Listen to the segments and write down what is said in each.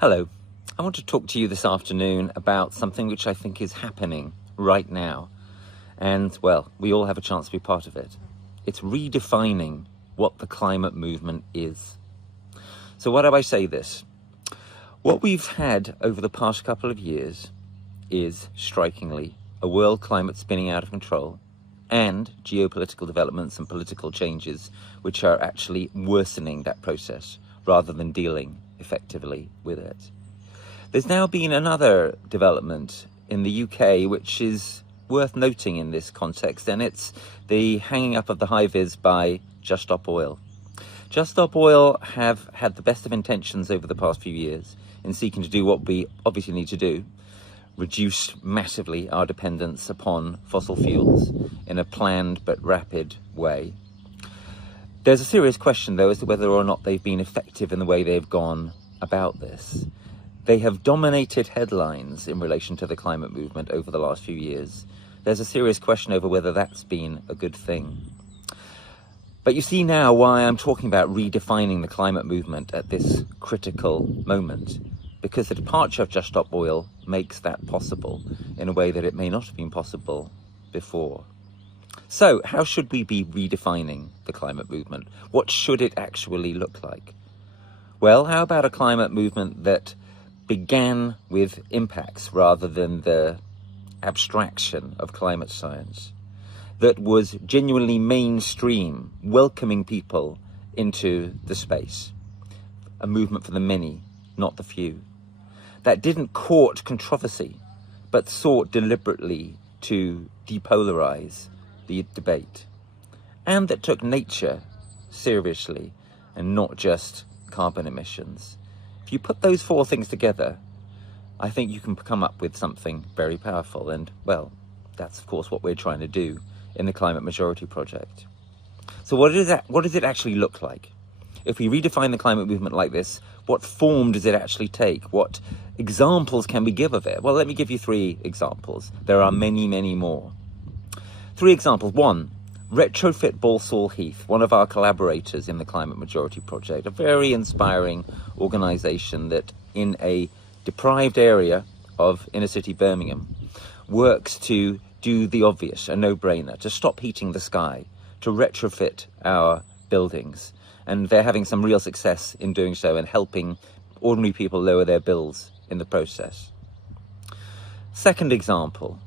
Hello. I want to talk to you this afternoon about something which I think is happening right now. And, well, we all have a chance to be part of it. It's redefining what the climate movement is. So why do I say this? What we've had over the past couple of years is, strikingly, a world climate spinning out of control and geopolitical developments and political changes which are actually worsening that process rather than dealing effectively with it. There's now been another development in the UK which is worth noting in this context, and it's the hanging up of the high vis by Just Stop Oil. Just Stop Oil have had the best of intentions over the past few years in seeking to do what we obviously need to do: reduce massively our dependence upon fossil fuels in a planned but rapid way. There's a serious question, though, as to whether or not they've been effective in the way they've gone about this. They have dominated headlines in relation to the climate movement over the last few years. There's a serious question over whether that's been a good thing. But you see now why I'm talking about redefining the climate movement at this critical moment, because the departure of Just Stop Oil makes that possible in a way that it may not have been possible before. So, how should we be redefining the climate movement? What should it actually look like? Well, how about a climate movement that began with impacts rather than the abstraction of climate science, that was genuinely mainstream, welcoming people into the space, a movement for the many, not the few, that didn't court controversy, but sought deliberately to depolarize the debate, and that took nature seriously and not just carbon emissions. If you put those four things together, I think you can come up with something very powerful. And, well, that's of course what we're trying to do in the Climate Majority Project. So what does it actually look like? If we redefine the climate movement like this, what form does it actually take? What examples can we give of it? Well, let me give you 3 examples. There are many, many more. 3 examples. 1, Retrofit Balsall Heath, one of our collaborators in the Climate Majority Project, a very inspiring organisation that in a deprived area of inner city Birmingham works to do the obvious, a no-brainer, to stop heating the sky, to retrofit our buildings. And they're having some real success in doing so and helping ordinary people lower their bills in the process. Second example,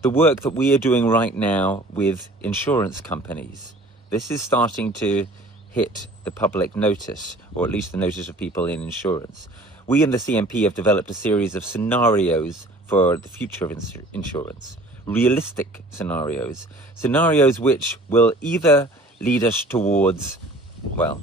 the work that we are doing right now with insurance companies. This is starting to hit the public notice, or at least the notice of people in insurance. We in the CMP have developed a series of scenarios for the future of insurance, realistic scenarios which will either lead us towards, well,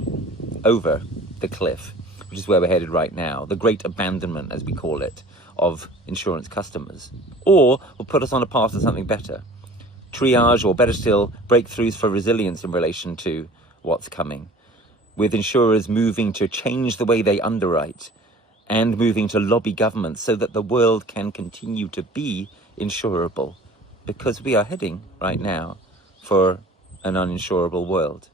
over the cliff, which is where we're headed right now, the great abandonment, as we call it, of insurance customers, or will put us on a path to something better. Triage, or better still, breakthroughs for resilience in relation to what's coming, with insurers moving to change the way they underwrite and moving to lobby governments so that the world can continue to be insurable, because we are heading right now for an uninsurable world.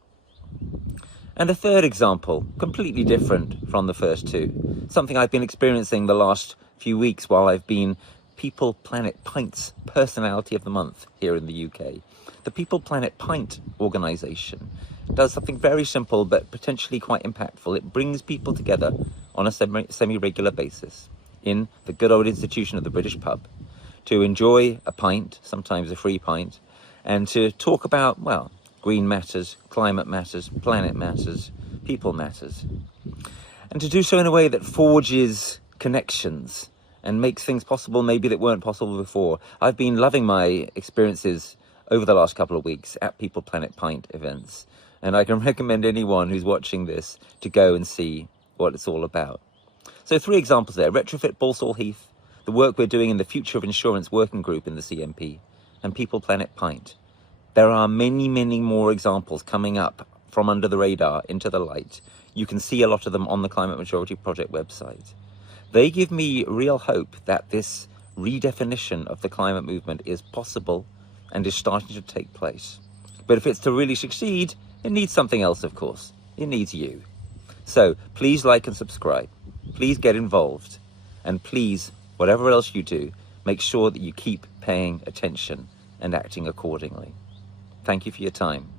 And a third example, completely different from the first 2, something I've been experiencing the last few weeks while I've been People Planet Pint's Personality of the Month here in the UK. The People Planet Pint organisation does something very simple but potentially quite impactful. It brings people together on a semi-regular basis in the good old institution of the British pub to enjoy a pint, sometimes a free pint, and to talk about, well, green matters, climate matters, planet matters, people matters. And to do so in a way that forges connections and makes things possible maybe that weren't possible before. I've been loving my experiences over the last couple of weeks at People Planet Pint events, and I can recommend anyone who's watching this to go and see what it's all about. So 3 examples there: Retrofit Balsall Heath, the work we're doing in the Future of Insurance Working Group in the CMP, and People Planet Pint. There are many, many more examples coming up from under the radar into the light. You can see a lot of them on the Climate Majority Project website. They give me real hope that this redefinition of the climate movement is possible and is starting to take place. But if it's to really succeed, it needs something else, of course. It needs you. So please like and subscribe. Please get involved. And please, whatever else you do, make sure that you keep paying attention and acting accordingly. Thank you for your time.